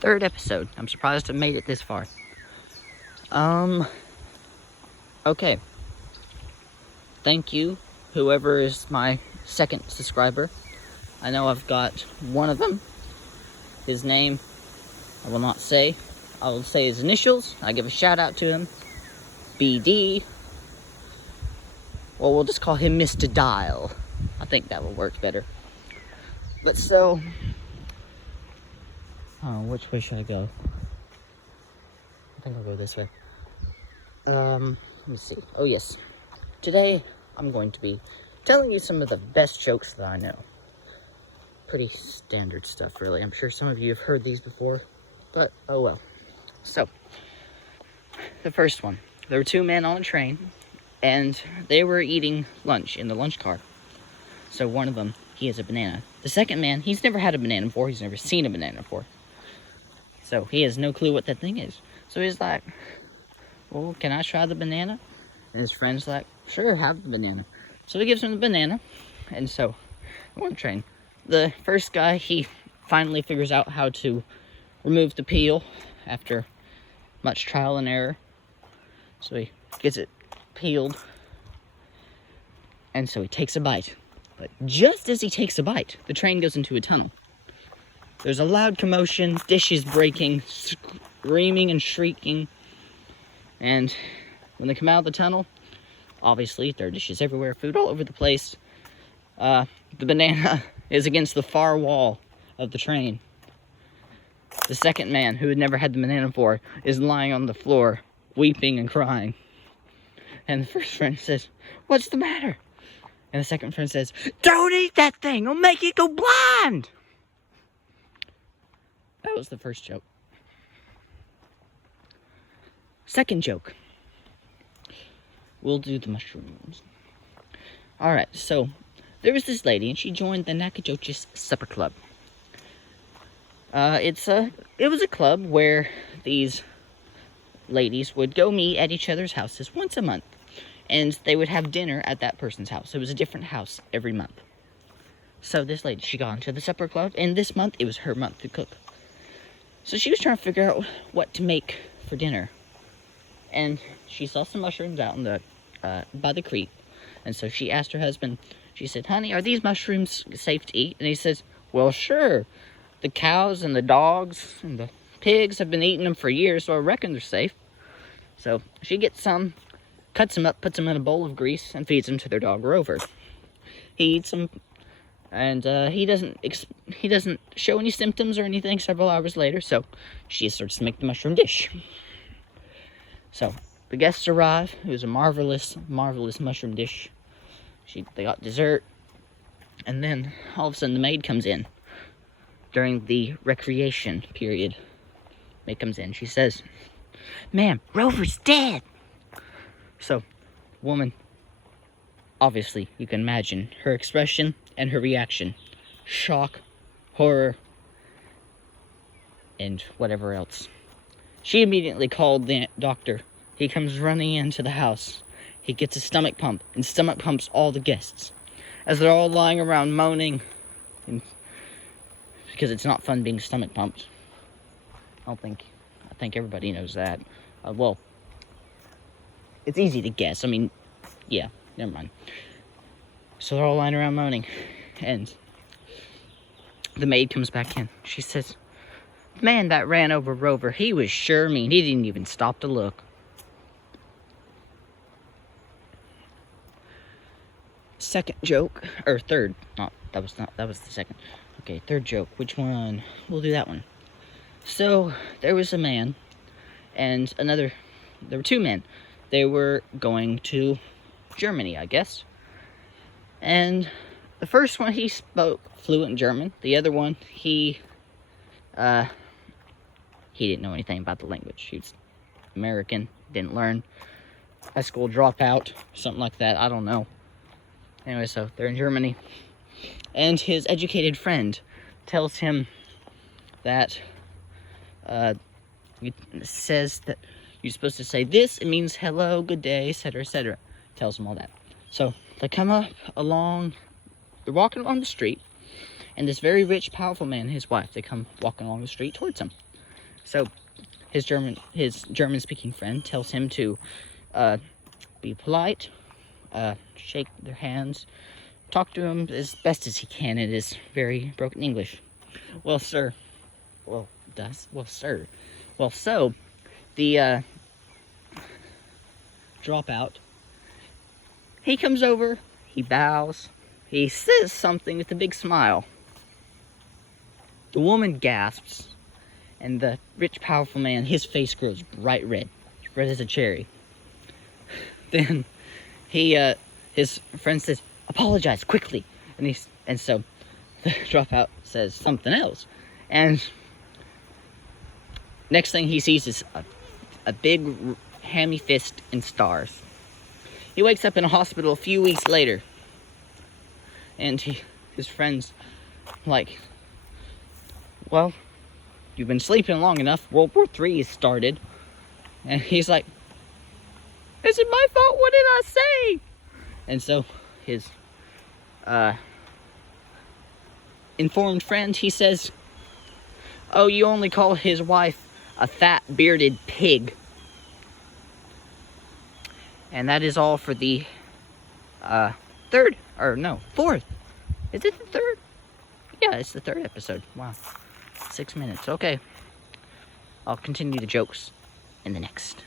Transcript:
Third episode. I'm surprised I made it this far. Okay. Thank you, whoever is my second subscriber. I know I've got one of them. His name, I will not say. I will say his initials. I give a shout out to him. BD. Well, we'll just call him Mr. Dial. I think that will work better. But so... oh, which way should I go? I think I'll go this way. Let's see. Oh, yes. Today, I'm going to be telling you some of the best jokes that I know. Pretty standard stuff, really. I'm sure some of you have heard these before, but oh well. So, the first one. There were two men on a train, and they were eating lunch in the lunch car. So one of them, he has a banana. The second man, he's never had a banana before. He's never seen a banana before. So he has no clue what that thing is. So he's like, well, can I try the banana? And his friend's like, sure, have the banana. So he gives him the banana. And so, on the train, the first guy, he finally figures out how to remove the peel after much trial and error. So he gets it peeled. And so he takes a bite. But just as he takes a bite, the train goes into a tunnel. There's a loud commotion, dishes breaking, screaming and shrieking. And when they come out of the tunnel, obviously there are dishes everywhere, food all over the place. The banana is against the far wall of the train. The second man, who had never had the banana before, is lying on the floor, weeping and crying. And the first friend says, what's the matter? And the second friend says, don't eat that thing, it'll make you go blind! That was the first joke. Second joke. We'll do the mushrooms. Alright, so there was this lady, and she joined the Nacogdoches Supper Club. It was a club where these ladies would go meet at each other's houses once a month, and they would have dinner at that person's house. It was a different house every month. So this lady, she got into the supper club, and this month, it was her month to cook. So she was trying to figure out what to make for dinner. And she saw some mushrooms out in the by the creek. And so she asked her husband, she said, honey, are these mushrooms safe to eat? And he says, well, sure. The cows and the dogs and the pigs have been eating them for years, so I reckon they're safe. So she gets some, cuts them up, puts them in a bowl of grease, and feeds them to their dog, Rover. He eats them, and he doesn't show any symptoms or anything several hours later, so she starts to make the mushroom dish. So, the guests arrive. It was a marvelous, marvelous mushroom dish. They got dessert. And then, all of a sudden, the maid comes in. During the recreation period. Maid comes in. She says, ma'am, Rover's dead. So, woman, obviously, you can imagine her expression and her reaction. Shock, horror, and whatever else. She immediately called the doctor. He comes running into the house. He gets a stomach pump and stomach pumps all the guests. As they're all lying around moaning. Because it's not fun being stomach pumped. I think everybody knows that. Well, it's easy to guess. I mean, yeah, never mind. So they're all lying around moaning. And the maid comes back in. She says, man that ran over Rover, he was sure mean. He didn't even stop to look. Second joke, or third. That was the second. Okay, third joke. Which one? We'll do that one. So, there was a man, and there were two men. They were going to Germany, I guess. And the first one, he spoke fluent German. The other one, he didn't know anything about the language. He was American, didn't learn. High school dropout, something like that, I don't know. Anyway, so they're in Germany. And his educated friend tells him that, says that you're supposed to say this, it means hello, good day, etc., etc. Tells him all that. So, they come up along, they're walking along the street, and this very rich, powerful man and his wife, they come walking along the street towards him. So his German speaking friend tells him to be polite, shake their hands, talk to him as best as he can in his very broken English. Well, sir. Well, sir. Well, so the dropout, he comes over, he bows, he says something with a big smile. The woman gasps, and the rich, powerful man, his face grows bright red as a cherry. Then his friend says, "Apologize quickly," and so the dropout says something else, and next thing he sees is a big hammy fist and stars. He wakes up in a hospital a few weeks later, and his friend's like, "Well, you've been sleeping long enough. World War III has started." And he's like, "Is it my fault? What did I say?" And so his informed friend, he says, "Oh, you only call his wife a fat, bearded pig." And that is all for the fourth. Is it the third? Yeah, it's the third episode. Wow. 6 minutes. Okay. I'll continue the jokes in the next.